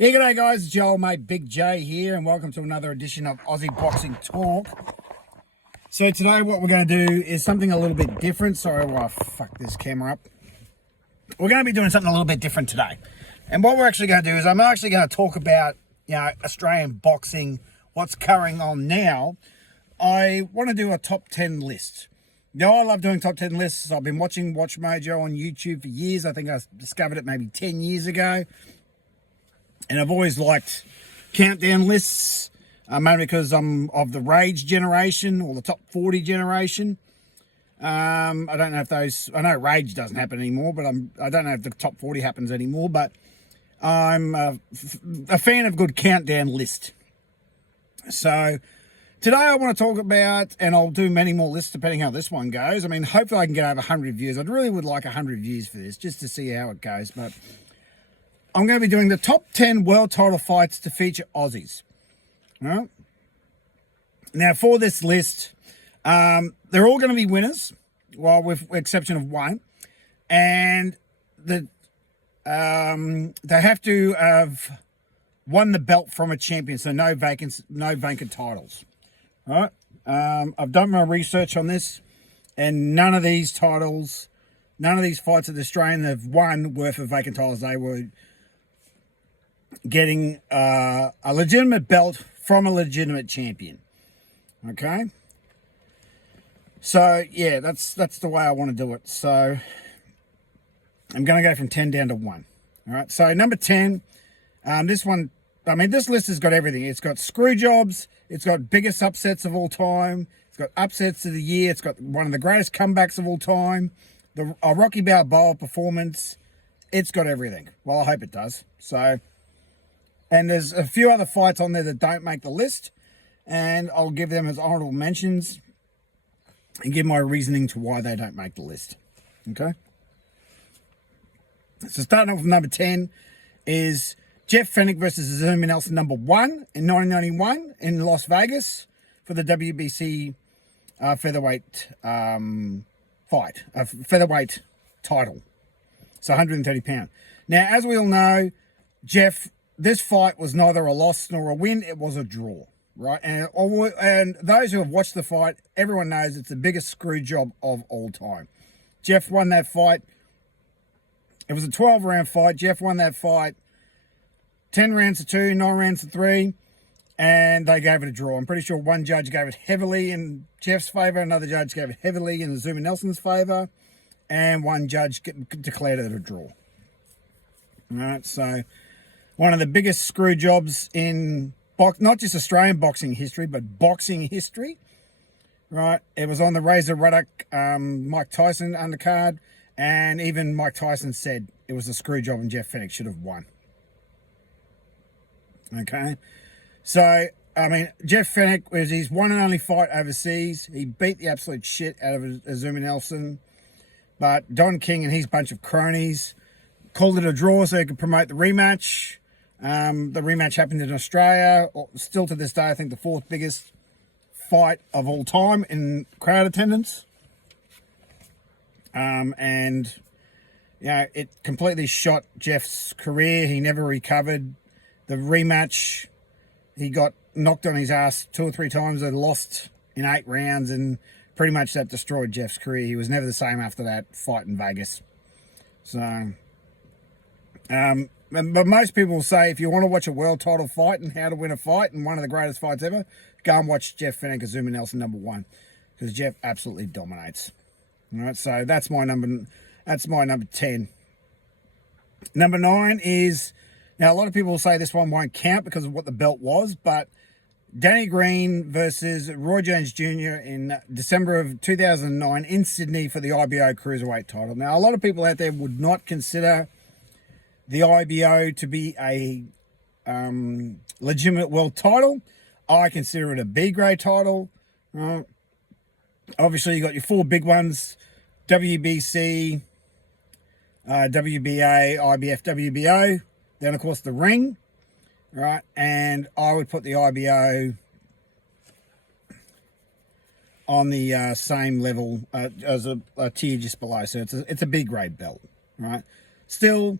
Yeah, g'day guys, it's your old mate Big J here, and welcome to another edition of Aussie Boxing Talk. So today what we're going to do is something a little bit different. Sorry, I fucked this camera up. We're going to be doing something a little bit different today. And what we're actually going to do is I'm actually going to talk about, Australian boxing, what's going on now. I want to do a top 10 list. Now, I love doing top 10 lists. I've been watching Watch Mojo on YouTube for years. I think I discovered it maybe 10 years ago. And I've always liked countdown lists, mainly because I'm of the Rage generation or the top 40 generation. I don't know if I know Rage doesn't happen anymore, but I don't know if the top 40 happens anymore, but I'm a fan of good countdown list. So today I want to talk about, and I'll do many more lists depending how this one goes. I mean, hopefully I can get over 100 views. I really would like 100 views for this, just to see how it goes, but I'm going to be doing the top 10 world title fights to feature Aussies. All right? Now, for this list, they're all going to be winners, well, with the exception of one. And they have to have won the belt from a champion, so no vacant titles. All right? I've done my research on this, and none of these fights that the Australian have won were for vacant titles. They were getting a legitimate belt from a legitimate champion. Okay, so yeah, that's the way I want to do it. So I'm going to go from 10 down to 1. All right, so number 10, this one, I mean, this list has got everything. It's got screw jobs, it's got biggest upsets of all time, it's got upsets of the year, it's got one of the greatest comebacks of all time, a Rocky Balboa performance. It's got everything. Well, I hope it does. So, and there's a few other fights on there that don't make the list, and I'll give them as honorable mentions and give my reasoning to why they don't make the list. Okay? So starting off with number 10 is Jeff Fenech versus Azumi Nelson, number 1 in 1991 in Las Vegas for the WBC featherweight featherweight title. So 130 pound. Now, as we all know, this fight was neither a loss nor a win. It was a draw, right? And those who have watched the fight, everyone knows it's the biggest screw job of all time. Jeff won that fight. It was a 12-round fight. Jeff won that fight 10 rounds to 2, 9 rounds to 3, and they gave it a draw. I'm pretty sure one judge gave it heavily in Jeff's favour, another judge gave it heavily in Azumi Nelson's favour, and one judge declared it a draw. All right, so one of the biggest screw jobs in not just Australian boxing history, but boxing history, right? It was on the Razor Ruddock, Mike Tyson undercard, and even Mike Tyson said it was a screw job and Jeff Fenech should have won. Okay, so, I mean, Jeff Fenech was his one and only fight overseas. He beat the absolute shit out of Azumi Nelson, but Don King and his bunch of cronies called it a draw so he could promote the rematch. The rematch happened in Australia. Still to this day, I think the 4th biggest fight of all time in crowd attendance. And, it completely shot Jeff's career. He never recovered. The rematch, he got knocked on his ass 2 or 3 times and lost in 8 rounds, and pretty much that destroyed Jeff's career. He was never the same after that fight in Vegas. So, but most people will say if you want to watch a world title fight and how to win a fight and one of the greatest fights ever, go and watch Jeff Fenech, Azumi Nelson, number 1, because Jeff absolutely dominates. All right, so that's my number 10. Number 9 is, now a lot of people will say this one won't count because of what the belt was, but Danny Green versus Roy Jones Jr. in December of 2009 in Sydney for the IBO Cruiserweight title. Now, a lot of people out there would not consider the IBO to be a legitimate world title. I consider it a B-grade title. Obviously, you got your 4 big ones, WBC, WBA, IBF, WBO. Then, of course, the ring, right? And I would put the IBO on the same level as a tier just below. So it's a B-grade belt, right? Still,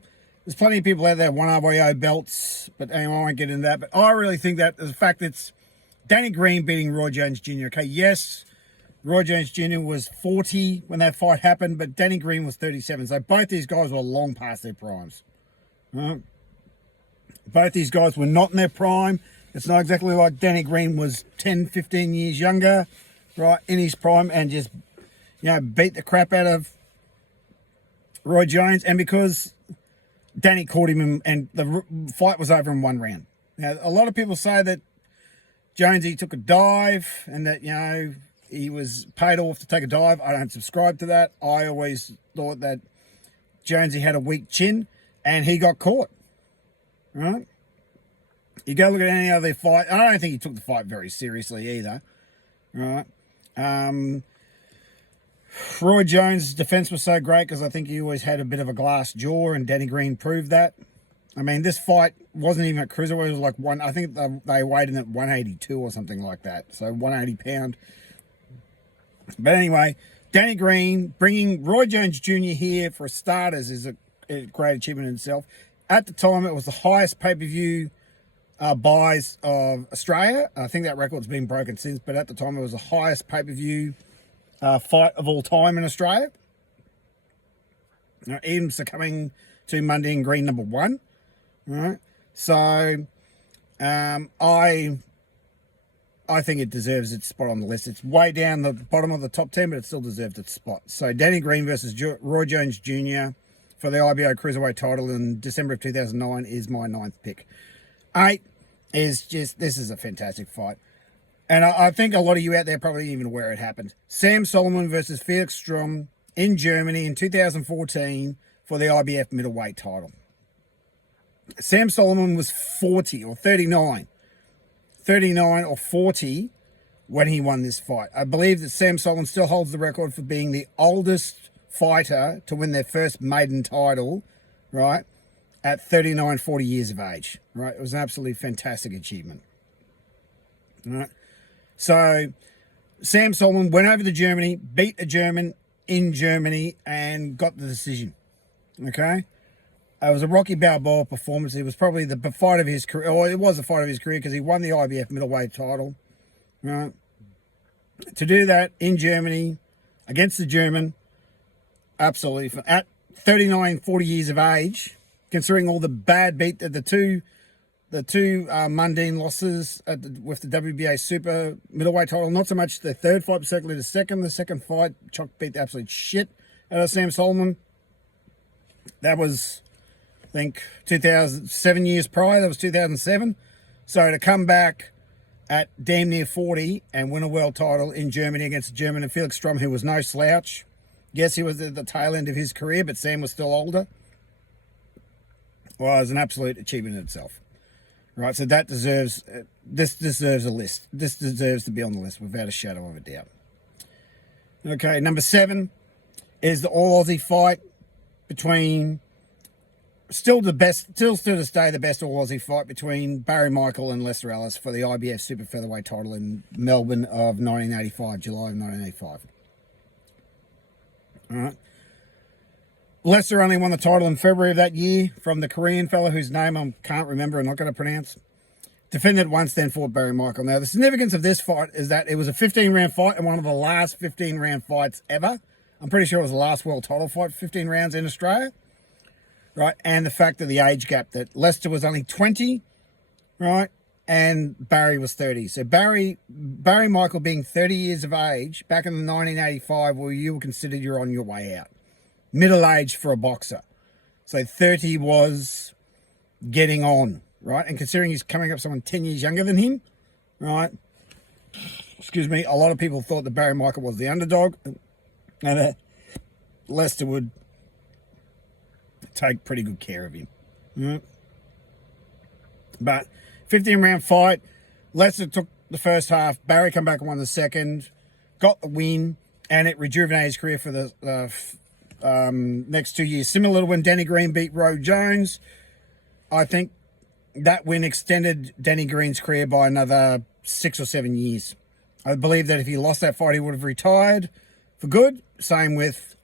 there's plenty of people out there that want RBO belts, but anyway, I won't get into that. But I really think that the fact it's Danny Green beating Roy Jones Jr. Okay, yes, Roy Jones Jr. was 40 when that fight happened, but Danny Green was 37. So both these guys were long past their primes. Right? Both these guys were not in their prime. It's not exactly like Danny Green was 10, 15 years younger, right, in his prime, and just, beat the crap out of Roy Jones. And because Danny caught him and the fight was over in 1 round. Now, a lot of people say that Jonesy took a dive and that, he was paid off to take a dive. I don't subscribe to that. I always thought that Jonesy had a weak chin and he got caught. Right? You go look at any other fight. I don't think he took the fight very seriously either. Right? Roy Jones' defense was so great because I think he always had a bit of a glass jaw, and Danny Green proved that. I mean, this fight wasn't even at cruiserweight. It was like I think they weighed in at 182 or something like that. So 180 pound. But anyway, Danny Green bringing Roy Jones Jr. here for starters is a great achievement in itself. At the time, it was the highest pay-per-view buys of Australia. I think that record's been broken since, but at the time, it was the highest pay-per-view fight of all time in Australia. Even succumbing to Monday in Green number 1. Right? So, I think it deserves its spot on the list. It's way down the bottom of the top 10, but it still deserves its spot. So Danny Green versus Roy Jones Jr. for the IBO Cruiserweight title in December of 2009 is my 9th pick. 8 is just, this is a fantastic fight. And I think a lot of you out there probably didn't even know where it happened. Sam Solomon versus Felix Strom in Germany in 2014 for the IBF middleweight title. Sam Solomon was 40 or 39 or 40 when he won this fight. I believe that Sam Solomon still holds the record for being the oldest fighter to win their first maiden title, right, at 39, 40 years of age, right? It was an absolutely fantastic achievement, right? So Sam Solomon went over to Germany, beat a German in Germany, and got the decision, okay? It was a Rocky Balboa performance. It was probably the fight of his career, or it was the fight of his career because he won the IBF middleweight title. Right? To do that in Germany against the German, absolutely. At 39, 40 years of age, considering all the bad beat that the two mundane losses with the WBA Super middleweight title, not so much the third fight, but certainly the second. The second fight, Chuck beat the absolute shit out of Sam Solomon. That was, I think, 7 years prior. That was 2007. So to come back at damn near 40 and win a world title in Germany against a German and Felix Strom, who was no slouch. Yes, he was at the tail end of his career, but Sam was still older. Well, it was an absolute achievement in itself. Right, so that deserves, this deserves a list. This deserves to be on the list without a shadow of a doubt. Okay, number 7 is the All-Aussie fight between, still to this day, the best All-Aussie fight between Barry Michael and Lester Ellis for the IBF Super Featherweight title in Melbourne of 1985, July of 1985. All right. Lester only won the title in February of that year from the Korean fellow whose name I can't remember and not going to pronounce. Defended once, then fought Barry Michael. Now, the significance of this fight is that it was a 15-round fight and one of the last 15-round fights ever. I'm pretty sure it was the last world title fight, 15 rounds in Australia. Right, and the fact of the age gap, that Lester was only 20, right, and Barry was 30. So Barry Michael being 30 years of age back in 1985, well, you were considered you're on your way out. Middle age for a boxer. So 30 was getting on, right? And considering he's coming up someone 10 years younger than him, right? Excuse me, a lot of people thought that Barry Michael was the underdog and Lester would take pretty good care of him. Right? But 15-round fight, Lester took the first half, Barry come back and won the second, got the win, and it rejuvenated his career for the next 2 years. Similar to when Danny Green beat Roy Jones, I think that win extended Danny Green's career by another 6 or 7 years. I believe that if he lost that fight, he would have retired for good. Same with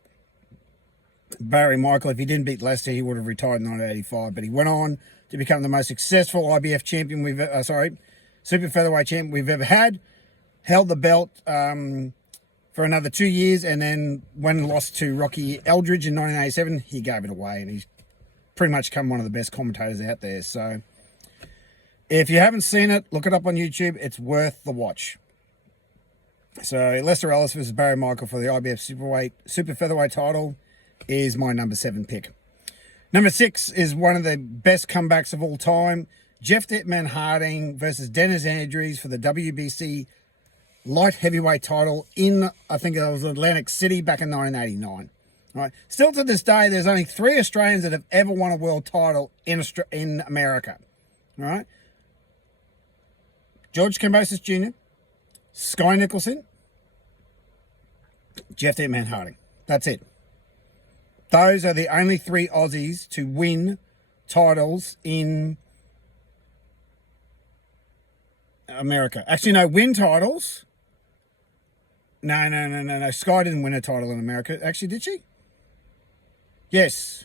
Barry Michael. If he didn't beat Lester, he would have retired in 1985. But he went on to become the most successful IBF champion super featherweight champion we've ever had. Held the belt for another 2 years, and then when lost to Rocky Eldridge in 1987, he gave it away, and he's pretty much become one of the best commentators out there. So if you haven't seen it, look it up on YouTube. It's worth the watch. So Lester Ellis versus Barry Michael for the IBF super featherweight title is my number 7 pick. Number 6 is one of the best comebacks of all time. Jeff Hitman Harding versus Dennis Andrews for the WBC light heavyweight title in, I think it was Atlantic City back in 1989. Right. Still to this day, there's only 3 Australians that have ever won a world title in America. All right. George Kambosos Jr., Sky Nicholson, Jeff Hitman Harding. That's it. Those are the only 3 Aussies to win titles in America. Actually, no, win titles. No. Sky didn't win a title in America. Actually, did she? Yes.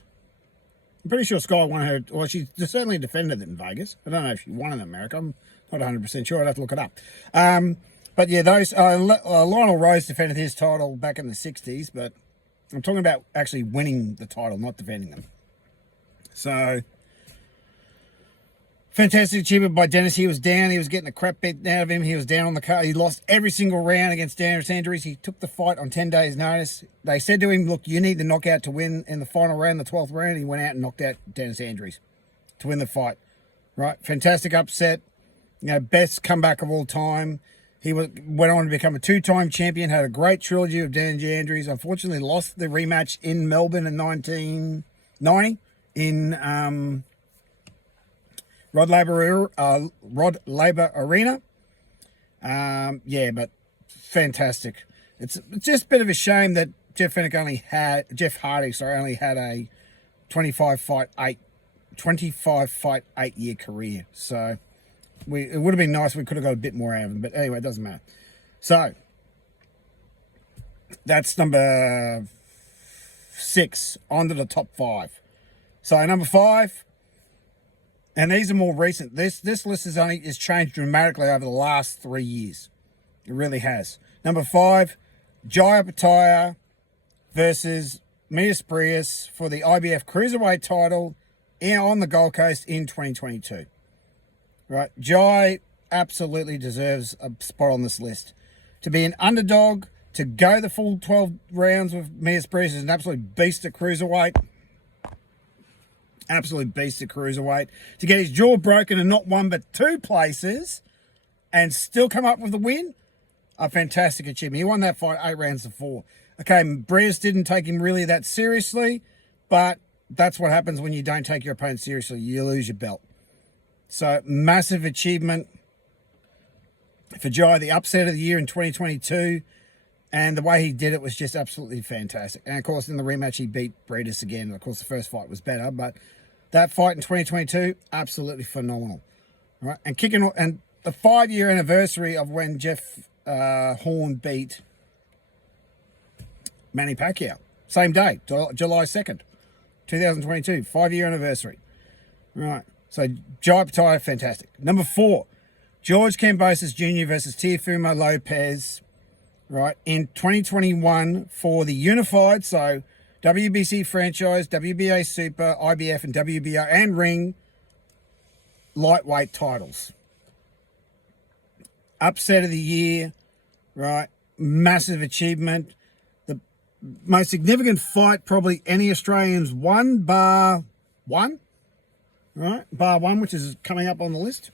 I'm pretty sure Sky won her. Well, she certainly defended it in Vegas. I don't know if she won in America. I'm not 100% sure. I'd have to look it up. But yeah, those Lionel Rose defended his title back in the 60s, but I'm talking about actually winning the title, not defending them. So, fantastic achievement by Dennis. He was down. He was getting the crap beat out of him. He was down on the card. He lost every single round against Dennis Andrews. He took the fight on 10 days' notice. They said to him, look, you need the knockout to win in the final round, the 12th round. He went out and knocked out Dennis Andrews to win the fight. Right? Fantastic upset. You know, best comeback of all time. He went on to become a 2-time champion, had a great trilogy of Dennis Andrews. Unfortunately, lost the rematch in Melbourne in 1990 in Rod Laver Arena. Yeah, but fantastic. It's just a bit of a shame that Jeff Hardy only had a 25 fight 8-year career. So it would have been nice if we could have got a bit more out of him. But anyway, it doesn't matter. So that's number 6. On to the top 5. So number 5. And these are more recent. This list is changed dramatically over the last 3 years. It really has. Number 5, Jai Opetaia versus Mias Brius for the IBF Cruiserweight title on the Gold Coast in 2022. Right, Jai absolutely deserves a spot on this list. To be an underdog, to go the full 12 rounds with Mias Brius is an absolute beast at cruiserweight. Absolute beast at cruiserweight. To get his jaw broken in not 1 but 2 places and still come up with a win, a fantastic achievement. He won that fight 8 rounds to 4. Okay, Brius didn't take him really that seriously, but that's what happens when you don't take your opponent seriously. You lose your belt. So, massive achievement for Jai, the upset of the year in 2022. And the way he did it was just absolutely fantastic. And, of course, in the rematch, he beat Brius again. And, of course, the first fight was better. But that fight in 2022, absolutely phenomenal. Right? And the 5-year anniversary of when Jeff Horn beat Manny Pacquiao. Same day, July 2nd, 2022. 5-year anniversary. Right. So, Jai Opetaia, fantastic. Number 4, George Kambosos Jr. versus Teofimo Lopez, right, in 2021 for the unified, so WBC franchise, WBA Super, IBF, and WBO and Ring lightweight titles. Upset of the year, right, massive achievement. The most significant fight probably any Australians won, bar one. Right, bar 1, which is coming up on the list.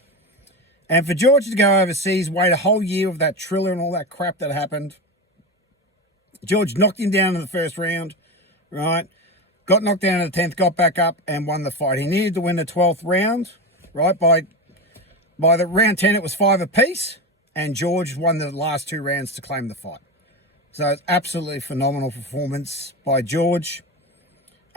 And for George to go overseas, wait a whole year of that Triller and all that crap that happened. George knocked him down in the first round, right? Got knocked down in the 10th, got back up and won the fight. He needed to win the 12th round, right? By the round 10, it was 5 apiece, and George won the last 2 rounds to claim the fight. So it's absolutely phenomenal performance by George.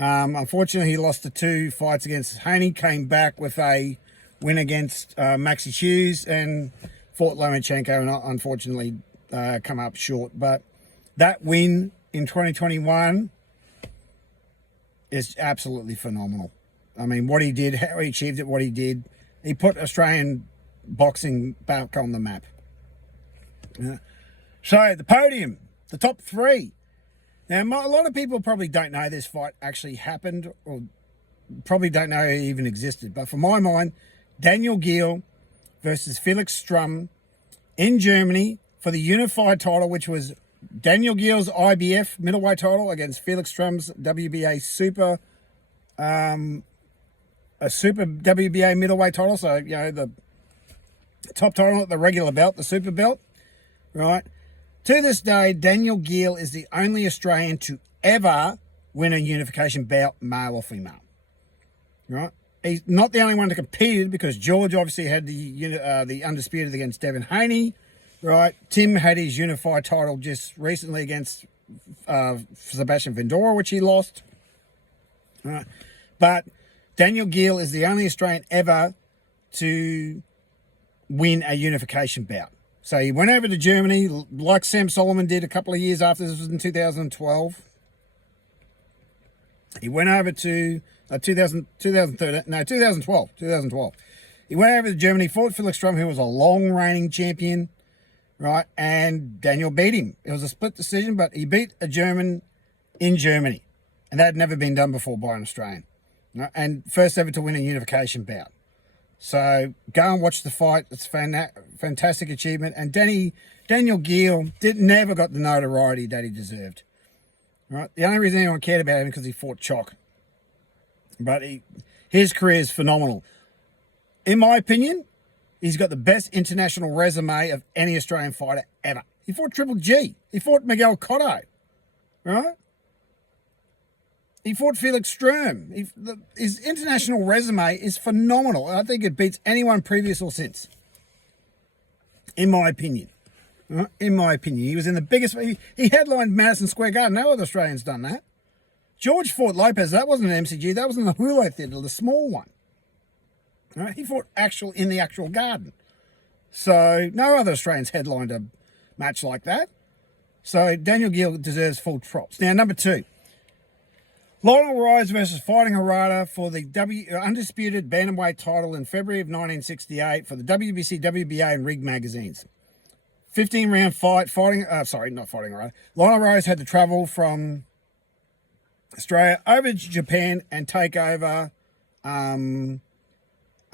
Unfortunately, he lost the 2 fights against Haney, came back with a win against Maxi Hughes and fought Lomachenko, and unfortunately come up short. But that win in 2021 is absolutely phenomenal. I mean, what he did, how he achieved it, what he did, he put Australian boxing back on the map. So the podium, the top three. Now, a lot of people probably don't know this fight actually happened, or probably don't know it even existed. But for my mind, Daniel Geale versus Felix Strum in Germany for the unified title, which was Daniel Geale's IBF middleweight title against Felix Strum's WBA super WBA middleweight title. So, you know, the top title, the regular belt, the super belt, right? To this day, Daniel Geale is the only Australian to ever win a unification bout, male or female, right? He's not the only one to compete because George obviously had the undisputed against Devin Haney, right? Tim had his unified title just recently against Sebastian Vendora, which he lost. Right? But Daniel Geale is the only Australian ever to win a unification bout. So he went over to Germany, like Sam Solomon did a couple of years after. This was in 2012. He went over to 2012. He went over to Germany, fought Felix Strum, who was a long-reigning champion, right? And Daniel beat him. It was a split decision, but he beat a German in Germany. And that had never been done before by an Australian. Right? And first ever to win a unification bout. So go and watch the fight. It's fantastic achievement. And Daniel Geale never got the notoriety that he deserved. Right? The only reason anyone cared about him because he fought Choc. But his career is phenomenal. In my opinion, he's got the best international resume of any Australian fighter ever. He fought Triple G. He fought Miguel Cotto. Right? He fought Felix Sturm. His international resume is phenomenal. I think it beats anyone previous or since. In my opinion. Right? In my opinion. He was in the biggest... He headlined Madison Square Garden. No other Australian's done that. George fought Lopez. That wasn't an MCG. That was in the Hulu Theatre, the small one. Right? He fought in the actual garden. So no other Australians headlined a match like that. So Daniel Geale deserves full props. Now, number two. Lionel Rise versus Fighting Harada for the undisputed bantamweight title in February of 1968 for the WBC, WBA, and Rig magazines. 15-round fight. Not Fighting Harada. Lionel Rise had to travel from Australia over to Japan and take on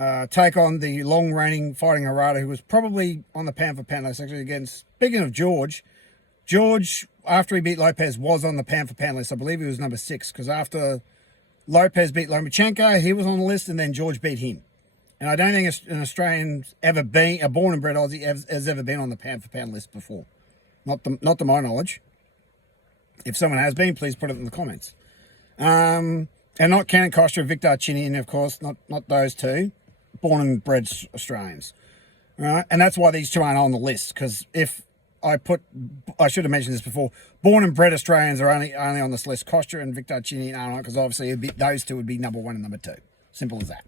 the long-reigning Fighting Harada, who was probably on the pound-for-pound list, actually, against, speaking of George, after he beat Lopez, was on the pound-for-pound list. I believe he was number 6, because after Lopez beat Lomachenko, he was on the list, and then George beat him. And I don't think an Australian a born and bred Aussie, has ever been on the pound-for-pound list before. Not to my knowledge. If someone has been, please put it in the comments. And not Cannon Costa, Victor Chinian, of course, not those two. Born and bred Australians. Right? And that's why these two aren't on the list, because if I should have mentioned this before, born and bred Australians are only on this list. Costa and Victor Chinian aren't, because obviously those two would be number 1 and number 2. Simple as that.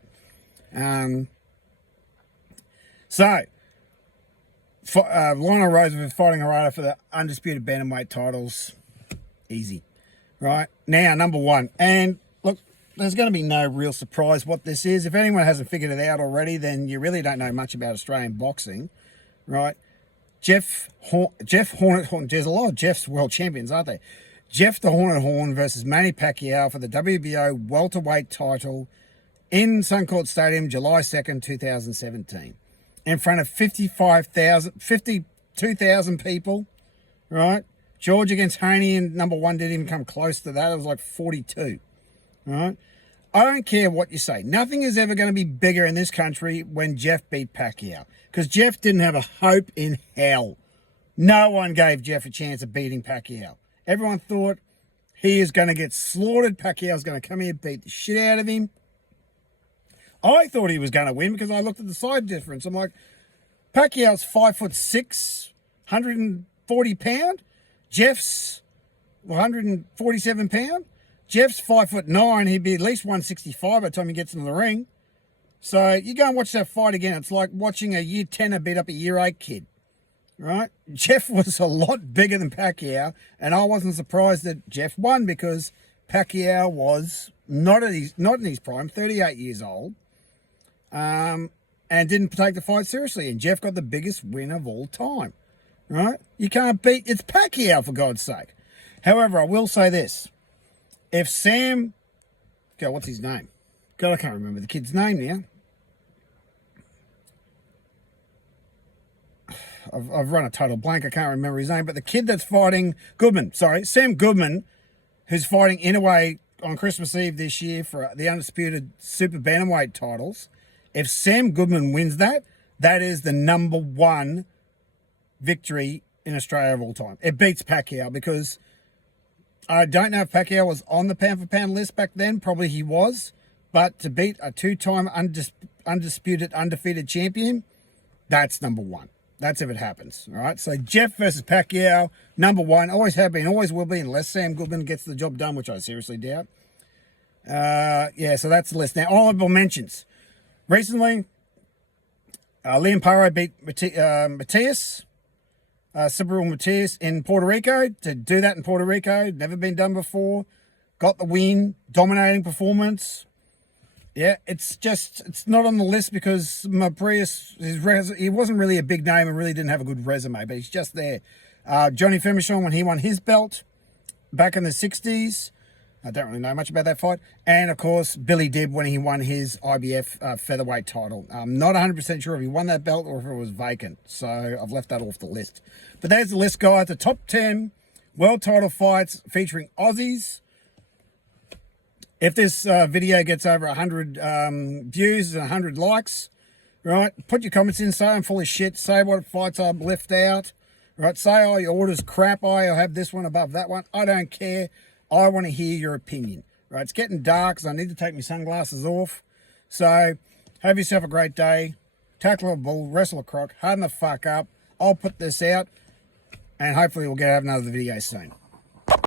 Lionel Rose was Fighting Harada for the undisputed bantamweight titles. Easy. Right? Now, number 1. And look, there's going to be no real surprise what this is. If anyone hasn't figured it out already, then you really don't know much about Australian boxing. Right? Jeff Hornet Horn. There's a lot of Jeff's world champions, aren't there? Jeff the Hornet Horn versus Manny Pacquiao for the WBO welterweight title in Suncourt Stadium, July 2nd, 2017. In front of 52,000 people, right? George against Haney in number 1 didn't even come close to that. It was like 42, right? I don't care what you say. Nothing is ever going to be bigger in this country when Jeff beat Pacquiao, because Jeff didn't have a hope in hell. No one gave Jeff a chance of beating Pacquiao. Everyone thought he is going to get slaughtered. Pacquiao's going to come here and beat the shit out of him. I thought he was going to win because I looked at the side difference. I'm like, Pacquiao's 5'6", 140 pound. Jeff's 147 pound. Jeff's 5'9". He'd be at least 165 by the time he gets into the ring. So you go and watch that fight again. It's like watching a year 10er beat up a year 8 kid. Right? Jeff was a lot bigger than Pacquiao, and I wasn't surprised that Jeff won because Pacquiao was not in his prime, 38 years old, and didn't take the fight seriously. And Jeff got the biggest win of all time, right? You can't beat, it's Pacquiao, for God's sake. However, I will say this. If Sam, God, what's his name? God, I can't remember the kid's name now. I've run a total blank. I can't remember his name. But the kid that's fighting, Sam Goodman, who's fighting Inouye on Christmas Eve this year for the undisputed super bantamweight titles. If Sam Goodman wins that, that is the #1 victory in Australia of all time. It beats Pacquiao, because I don't know if Pacquiao was on the pound-for-pound list back then. Probably he was. But to beat a 2-time undisputed, undefeated champion, that's #1. That's if it happens. All right. So Jeff versus Pacquiao, #1. Always have been, always will be, unless Sam Goodman gets the job done, which I seriously doubt. Yeah, so that's the list. Now, honorable mentions. Recently, Liam Paro beat Matias, Cyril Matias in Puerto Rico. To do that in Puerto Rico, never been done before. Got the win, dominating performance. Yeah, it's not on the list because Prius, he wasn't really a big name and really didn't have a good resume, but he's just there. Johnny Fermichon, when he won his belt back in the 60s, I don't really know much about that fight. And, of course, Billy Dibb when he won his IBF featherweight title. I'm not 100% sure if he won that belt or if it was vacant, so I've left that off the list. But there's the list, guys. The top 10 world title fights featuring Aussies. If this video gets over 100 views and 100 likes, right, put your comments in, say I'm full of shit, say what fights I've left out, right, say, oh, your order's crap, I have this one above that one. I don't care. I want to hear your opinion, right? It's getting dark, so I need to take my sunglasses off. So have yourself a great day. Tackle a bull, wrestle a croc, harden the fuck up. I'll put this out, and hopefully we'll get to have another video soon.